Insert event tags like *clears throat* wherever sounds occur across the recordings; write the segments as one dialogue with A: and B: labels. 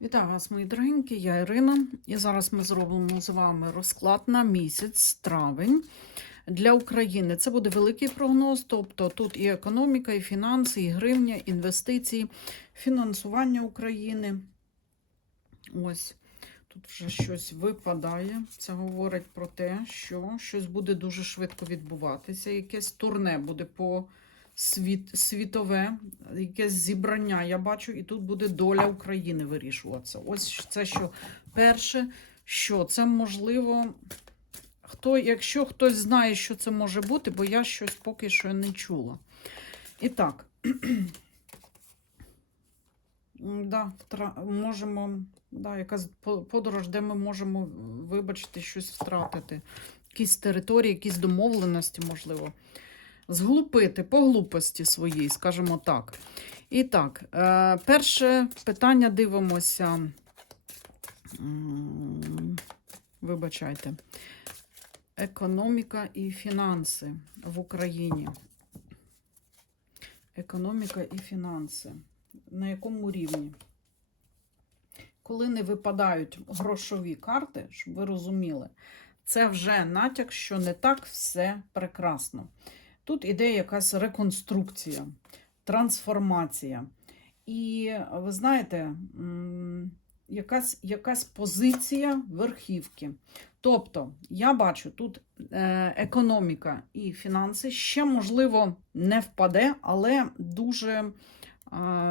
A: Вітаю вас, мої дорогенькі, я Ірина. І зараз ми зробимо з вами розклад на місяць травень для України. Це буде великий прогноз, тобто тут і економіка, і фінанси, і гривня, інвестиції, фінансування України. Ось тут вже щось випадає. Це говорить про те, що щось буде дуже швидко відбуватися. Якесь турне буде по світ, світове, якесь зібрання, я бачу, і тут буде доля України вирішуватися. Ось це що перше, що це можливо. Хто, якщо хтось знає, що це може бути, бо я щось поки що не чула. І так, *clears throat* да, можемо, да, якась по- подорож, де ми можемо, вибачте, щось втратити. Якісь території, якісь домовленості, можливо зглупити по глупості своїй, скажімо так. І так, е, перше питання дивимося. Вибачайте. Економіка і фінанси в Україні. Економіка і фінанси. На якому рівні? Коли не випадають грошові карти, щоб ви розуміли, це вже натяк, що не так все прекрасно. Тут іде якась реконструкція, трансформація. І ви знаєте, якась, якась позиція верхівки. Тобто, я бачу, тут е, економіка і фінанси ще, можливо, не впаде, але дуже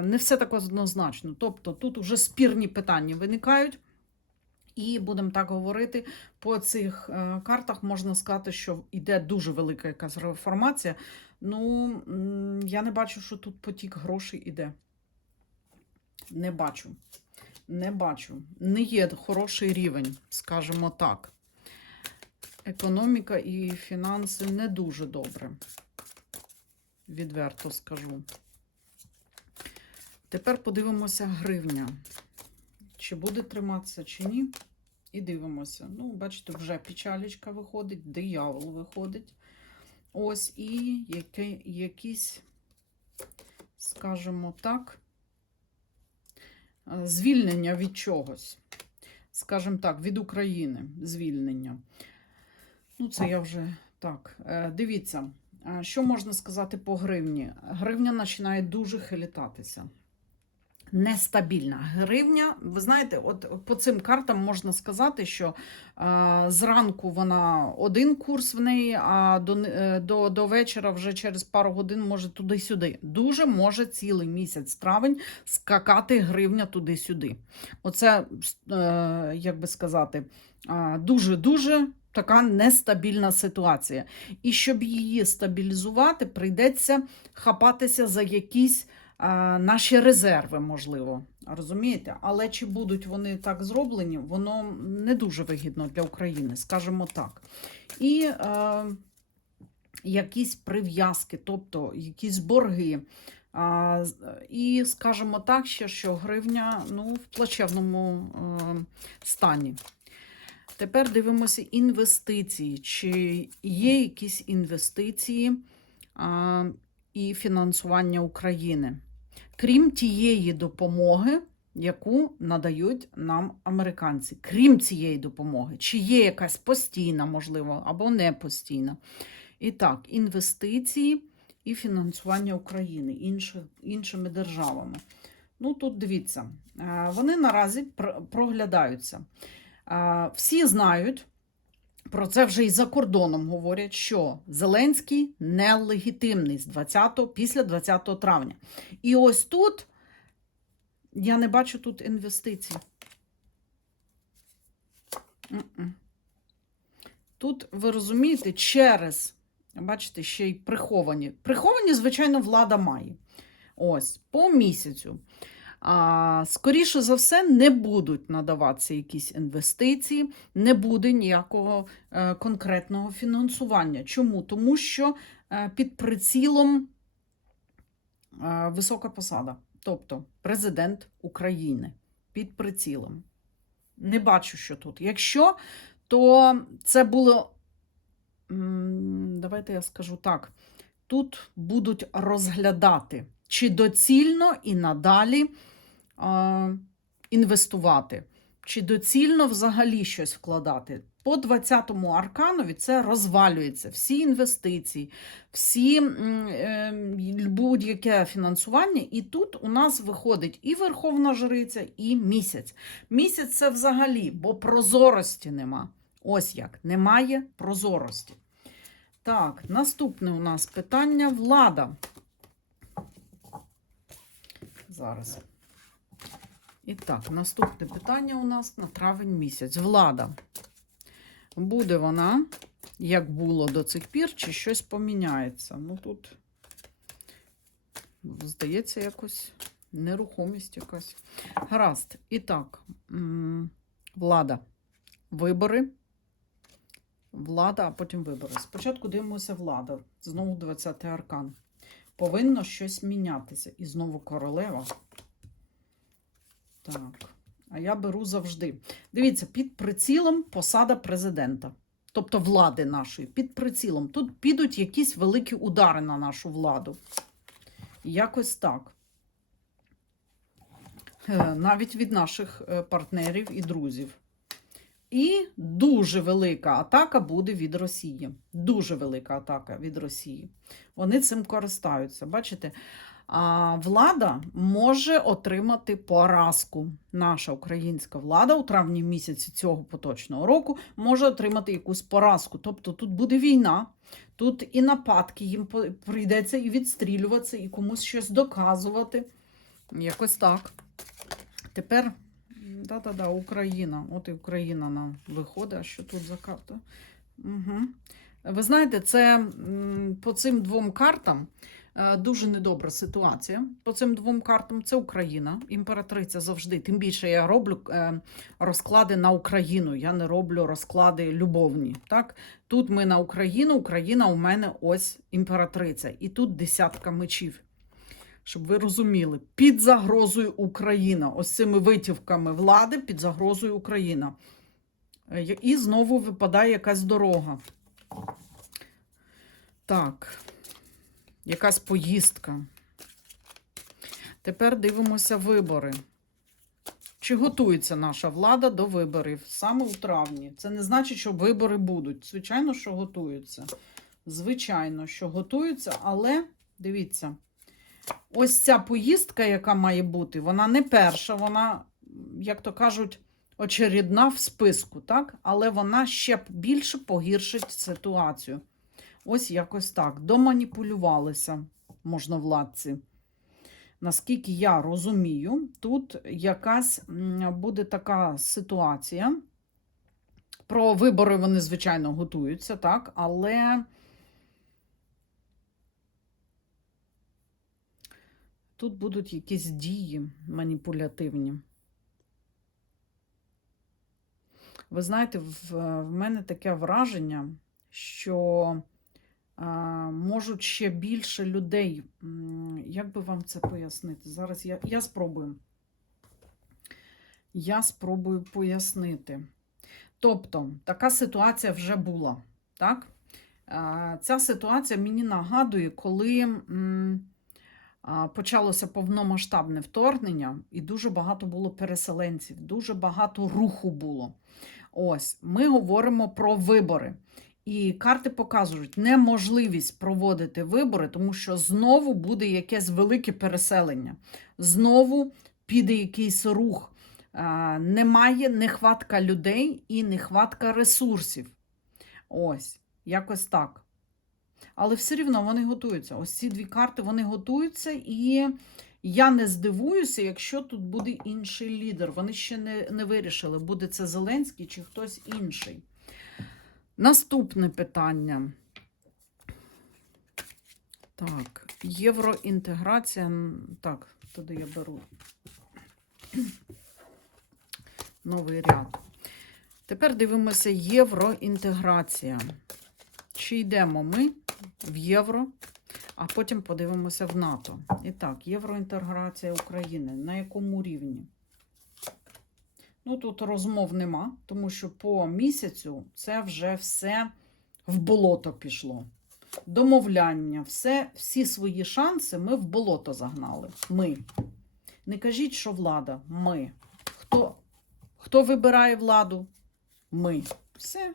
A: не все так однозначно. Тобто, тут вже спірні питання виникають. І будемо так говорити, по цих е, картах можна сказати, що йде дуже велика якась реформація. Ну, я не бачу, що тут потік грошей іде. Не бачу. Не бачу. Не є хороший рівень, скажімо так. Економіка і фінанси не дуже добре. Відверто скажу. Тепер подивимося гривня. Чи буде триматися, чи ні. І дивимося. Ну, бачите, вже печалечка виходить, диявол виходить. Ось і яке, якісь, скажімо так, е, звільнення від чогось. Скажімо так, від України звільнення. Ну, це я вже так. Е, Дивіться, е, що можна сказати по гривні? Гривня починає дуже хилітатися нестабільна гривня. Ви знаєте, от по цим картам можна сказати, що е, зранку вона один курс в неї, а до, е, до, до вечора вже через пару годин може туди-сюди. Дуже може цілий місяць травень скакати гривня туди-сюди. Оце, е, як би сказати, е, дуже-дуже. Така нестабільна ситуація. І щоб її стабілізувати, прийдеться хапатися за якісь наші резерви, можливо. Розумієте? Але чи будуть вони так зроблені, воно не дуже вигідно для України, скажімо так. І е, якісь прив'язки, тобто якісь борги. А, і скажімо так, ще, що гривня ну, в плачевному е, стані. Тепер дивимося інвестиції. Чи є якісь інвестиції а, і фінансування України? Крім тієї допомоги, яку надають нам американці. Крім цієї допомоги, чи є якась постійна, можливо, або не постійна. І так, інвестиції і фінансування України інші, іншими державами. Ну, тут дивіться, е, вони наразі проглядаються. Е, Всі знають, про це вже і за кордоном говорять, що Зеленський нелегітимний з 20, після 20 травня. І ось тут я не бачу тут інвестицій. Тут, ви розумієте, через, бачите, ще й приховані. Приховані, звичайно, влада має. Ось, по місяцю. Скоріше за все, не будуть надаватися якісь інвестиції, не буде ніякого е, конкретного фінансування. Чому? Тому що е, під прицілом е, висока посада, тобто президент України під прицілом. Не бачу, що тут. Якщо, то це було. Давайте я скажу так. Тут будуть розглядати, чи доцільно і надалі інвестувати, чи доцільно взагалі щось вкладати. По 20-му арканові це розвалюється. Всі інвестиції, всі е, будь-яке фінансування. І тут у нас виходить і Верховна Жриця, і місяць. Місяць це взагалі, бо прозорості нема. Ось як, немає прозорості. Так, наступне у нас питання влада. Зараз. І так, наступне питання у нас на травень місяць. Влада. Буде вона, як було до цих пір, чи щось поміняється? Ну тут, здається, якось нерухомість якась. Гаразд. І так, влада. Вибори. Влада, а потім вибори. Спочатку дивимося влада. Знову 20-й аркан. Повинно щось мінятися. І знову королева. Так. А я беру завжди. Дивіться, під прицілом посада президента, тобто влади нашої, під прицілом. Тут підуть якісь великі удари на нашу владу. Якось так. Е, Навіть від наших е, партнерів і друзів. І дуже велика атака буде від Росії. Дуже велика атака від Росії. Вони цим користаються. Бачите? Влада може отримати поразку. Наша українська влада у травні місяці цього поточного року може отримати якусь поразку. Тобто тут буде війна, тут і нападки їм прийдеться і відстрілюватися, і комусь щось доказувати. Якось так. Тепер, да-да-да, Україна. От і Україна нам виходить. А що тут за карта? Угу. Ви знаєте, це по цим двом картам дуже недобра ситуація. По цим двом картам це Україна, імператриця завжди. Тим більше я роблю е, розклади на Україну. Я не роблю розклади любовні. Так? Тут ми на Україну, Україна у мене ось імператриця. І тут десятка мечів. Щоб ви розуміли, під загрозою Україна. Ось цими витівками влади під загрозою Україна. Е, І знову випадає якась дорога. Так, якась поїздка. Тепер дивимося вибори. Чи готується наша влада до виборів саме у травні? Це не значить, що вибори будуть. Звичайно, що готуються. Звичайно, що готуються, але дивіться, ось ця поїздка, яка має бути, вона не перша, вона, як то кажуть, очередна в списку, так? Але вона ще більше погіршить ситуацію. Ось якось так. Доманіпулювалися можновладці. Наскільки я розумію, тут якась буде така ситуація. Про вибори вони, звичайно, готуються, так, але тут будуть якісь дії маніпулятивні. Ви знаєте, в, мене таке враження, що можуть ще більше людей. Як би вам це пояснити? Зараз я, я спробую. Я спробую пояснити. Тобто, така ситуація вже була. Так? Ця ситуація мені нагадує, коли почалося повномасштабне вторгнення, і дуже багато було переселенців, дуже багато руху було. Ось, ми говоримо про вибори. І карти показують неможливість проводити вибори, тому що знову буде якесь велике переселення, знову піде якийсь рух. Немає нехватка людей і нехватка ресурсів. Ось, якось так. Але все рівно вони готуються. Ось ці дві карти вони готуються, і я не здивуюся, якщо тут буде інший лідер. Вони ще не, не вирішили, буде це Зеленський чи хтось інший. Наступне питання. Так, євроінтеграція. Так, туди я беру новий ряд. Тепер дивимося євроінтеграція. Чи йдемо ми в євро, а потім подивимося в НАТО. І так, євроінтеграція України. На якому рівні? Ну, тут розмов нема, тому що по місяцю це вже все в болото пішло. Домовляння, все, всі свої шанси ми в болото загнали. Ми. Не кажіть, що влада, ми. Хто вибирає владу? Ми. Все.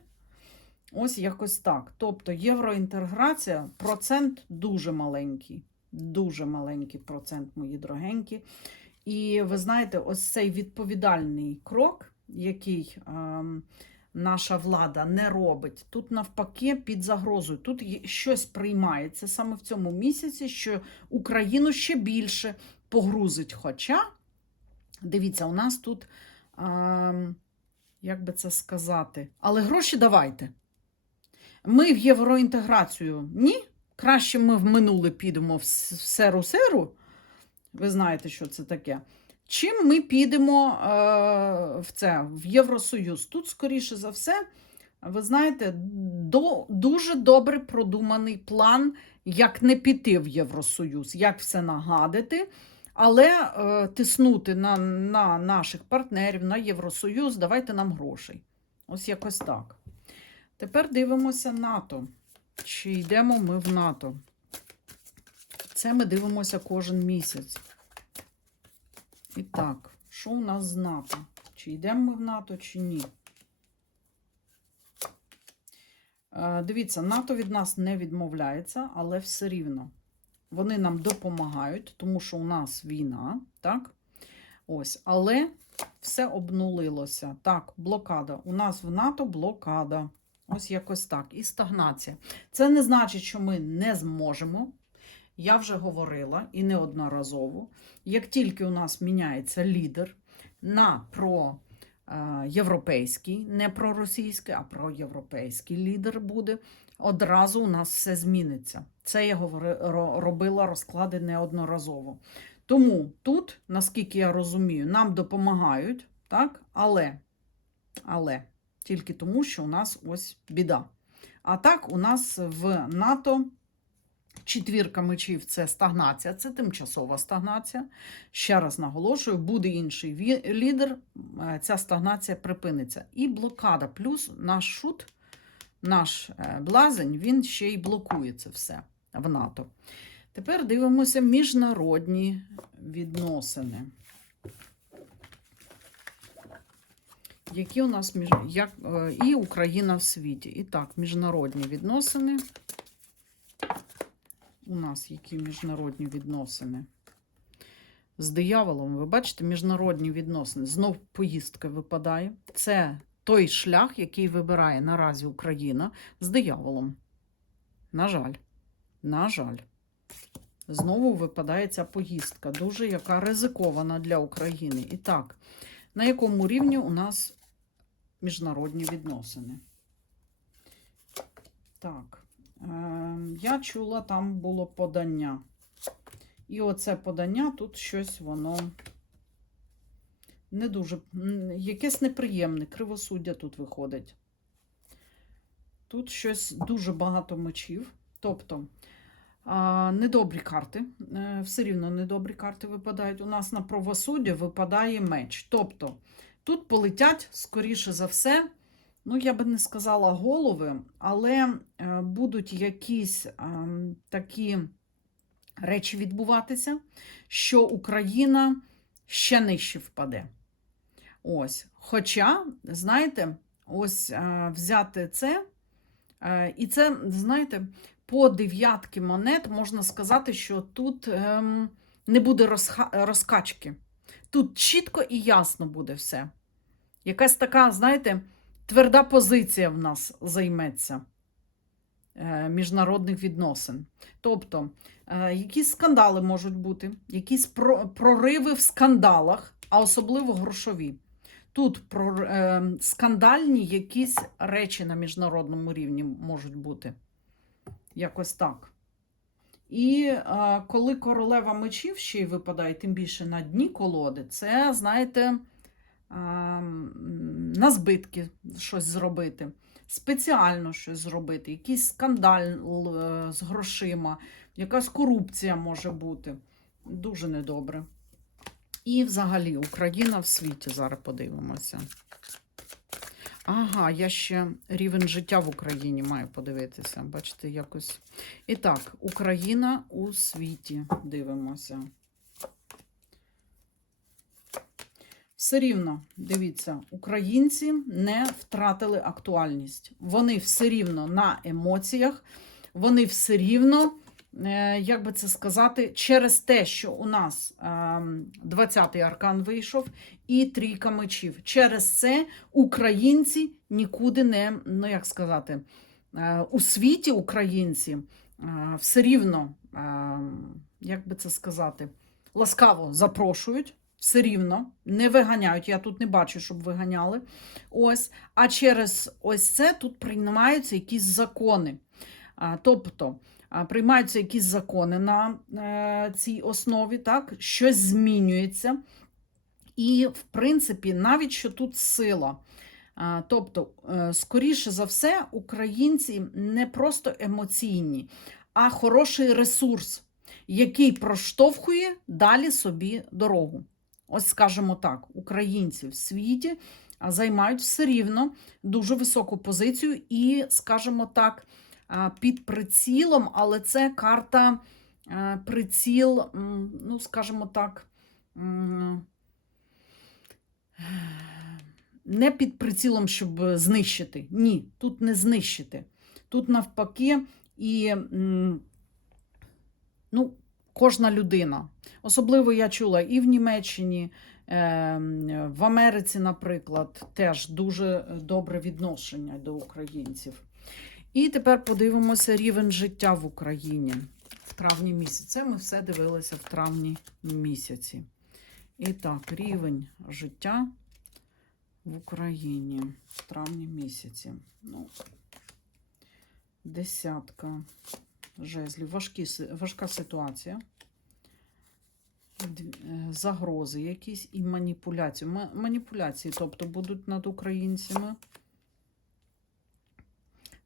A: Ось якось так. Тобто євроінтеграція, процент дуже маленький. Дуже маленький процент, мої дорогенькі. І ви знаєте, ось цей відповідальний крок, який ем, наша влада не робить, тут навпаки під загрозою. Тут щось приймається саме в цьому місяці, що Україну ще більше погрузить. Хоча, дивіться, у нас тут, ем, як би це сказати, але гроші давайте. Ми в євроінтеграцію ні. Краще ми в минуле підемо в серу-серу. Ви знаєте, що це таке. Чим ми підемо е, в це, в Євросоюз? Тут, скоріше за все, ви знаєте, до, дуже добре продуманий план, як не піти в Євросоюз, як все нагадити, але е, тиснути на, на наших партнерів, на Євросоюз, давайте нам грошей. Ось якось так. Тепер дивимося НАТО. Чи йдемо ми в НАТО? Це ми дивимося кожен місяць. І так, що у нас з НАТО? Чи йдемо ми в НАТО, чи ні? Е, Дивіться, НАТО від нас не відмовляється, але все рівно. Вони нам допомагають, тому що у нас війна, так? Ось, але все обнулилося. Так, блокада. У нас в НАТО блокада. Ось якось так. І стагнація. Це не значить, що ми не зможемо. Я вже говорила і неодноразово. Як тільки у нас міняється лідер на про європейський, не про російський, а про європейський лідер буде, одразу у нас все зміниться. Це я робила розклади неодноразово. Тому тут, наскільки я розумію, нам допомагають, так? але, але тільки тому, що у нас ось біда. А так, у нас в НАТО четвірка мечів це стагнація, це тимчасова стагнація. Ще раз наголошую, буде інший лідер, е, ця стагнація припиниться. І блокада. Плюс наш шут, наш е, блазень, він ще й блокує це все в НАТО. Тепер дивимося міжнародні відносини. Які у нас між... як... е, і Україна в світі. І так, міжнародні відносини. У нас які міжнародні відносини? З дияволом, ви бачите, міжнародні відносини. Знов поїздка випадає. Це той шлях, який вибирає наразі Україна з дияволом. На жаль, на жаль. Знову випадає ця поїздка, дуже яка ризикована для України. І так, на якому рівні у нас міжнародні відносини? Так, я чула, там було подання. І оце подання, тут щось воно не дуже, якесь неприємне, кривосуддя тут виходить. Тут щось дуже багато мечів. Тобто, недобрі карти, е, все рівно недобрі карти випадають. У нас на правосуддя випадає меч. Тобто, тут полетять, скоріше за все, ну, я би не сказала голови, але е, будуть якісь ем, такі речі відбуватися, що Україна ще нижче впаде. Ось. Хоча, знаєте, ось е, взяти це, е, і це, знаєте, по дев'ятки монет можна сказати, що тут ем, не буде розкачки. Тут чітко і ясно буде все. Якась така, знаєте, тверда позиція в нас займеться е, міжнародних відносин. Тобто, е, якісь скандали можуть бути, якісь прориви в скандалах, а особливо грошові. Тут про, е, скандальні якісь речі на міжнародному рівні можуть бути. Якось так. І коли королева мечів ще й випадає, тим більше на дні колоди, це, знаєте, на збитки щось зробити, спеціально щось зробити, якийсь скандаль е, з грошима, якась корупція може бути. Дуже недобре. І взагалі Україна в світі зараз подивимося. Ага, я ще рівень життя в Україні маю подивитися. Бачите, якось. І так, Україна у світі дивимося. Все рівно, дивіться, українці не втратили актуальність. Вони все рівно на емоціях, вони все рівно, е, як би це сказати, через те, що у нас е, 20-й аркан вийшов і трійка мечів. Через це українці нікуди не, ну як сказати, е, у світі українці е, все рівно, е, як би це сказати, ласкаво запрошують. Все рівно не виганяють. Я тут не бачу, щоб виганяли. Ось. А через ось це тут приймаються якісь закони. Тобто приймаються якісь закони на е, цій основі, так? щось змінюється. І, в принципі, навіть що тут сила. Тобто, е, скоріше за все, українці не просто емоційні, а хороший ресурс, який проштовхує далі собі дорогу. Ось, скажімо так, українці в світі займають все рівно дуже високу позицію і, скажімо так, під прицілом, але це карта приціл, ну, скажімо так, не під прицілом, щоб знищити. Ні, тут не знищити. Тут навпаки, і ну, кожна людина. Особливо я чула і в Німеччині, е, в Америці, наприклад, теж дуже добре відношення до українців. І тепер подивимося рівень життя в Україні в травні місяці. Ми все дивилися в травні місяці. І так, рівень життя в Україні в травні місяці. Ну, десятка жезлів. Важкі, важка ситуація. Е, Загрози якісь і маніпуляції. Маніпуляції, тобто, будуть над українцями.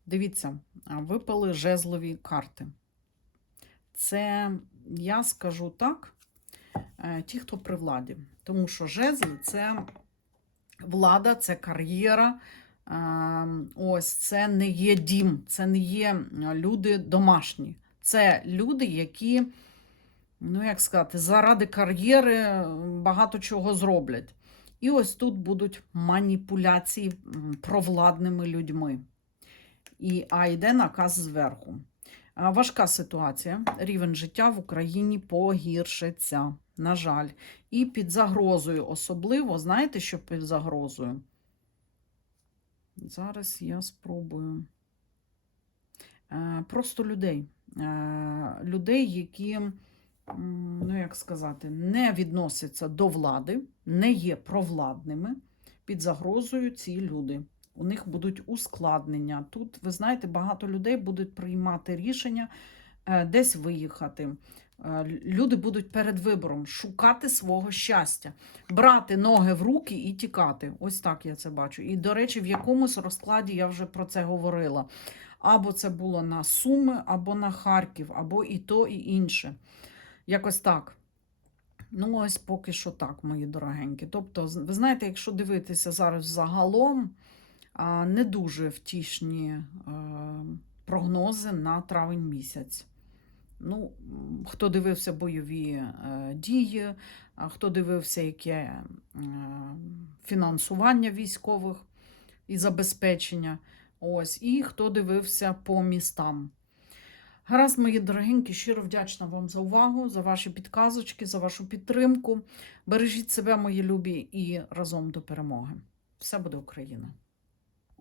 A: Дивіться, випали жезлові карти. Це, я скажу так, е, ті, хто при владі. Тому що жезли це влада, це кар'єра. Е, Ось це не є дім, це не є е, люди домашні. Це люди, які, ну як сказати, заради кар'єри е, багато чого зроблять. І ось тут будуть маніпуляції провладними людьми. І, а йде наказ зверху. Важка ситуація. Рівень життя в Україні погіршиться, на жаль. І під загрозою особливо, знаєте, що під загрозою? Зараз я спробую. Е, Просто людей. Е, Людей, які, ну як сказати, не відносяться до влади, не є провладними. Під загрозою ці люди. У них будуть ускладнення. Тут, ви знаєте, багато людей будуть приймати рішення е, десь виїхати. Е, Люди будуть перед вибором шукати свого щастя, брати ноги в руки і тікати. Ось так я це бачу. І, до речі, в якомусь розкладі я вже про це говорила. Або це було на Суми, або на Харків, або і то, і інше. Якось так. Ну, ось поки що так, мої дорогенькі. Тобто, ви знаєте, якщо дивитися зараз загалом, не дуже втішні е, прогнози на травень місяць. Ну, хто дивився бойові е, дії, а хто дивився, яке е, фінансування військових і забезпечення. Ось, і хто дивився по містам. Гаразд, мої дорогенькі, щиро вдячна вам за увагу, за ваші підказочки, за вашу підтримку. Бережіть себе, мої любі, і разом до перемоги. Все буде Україна!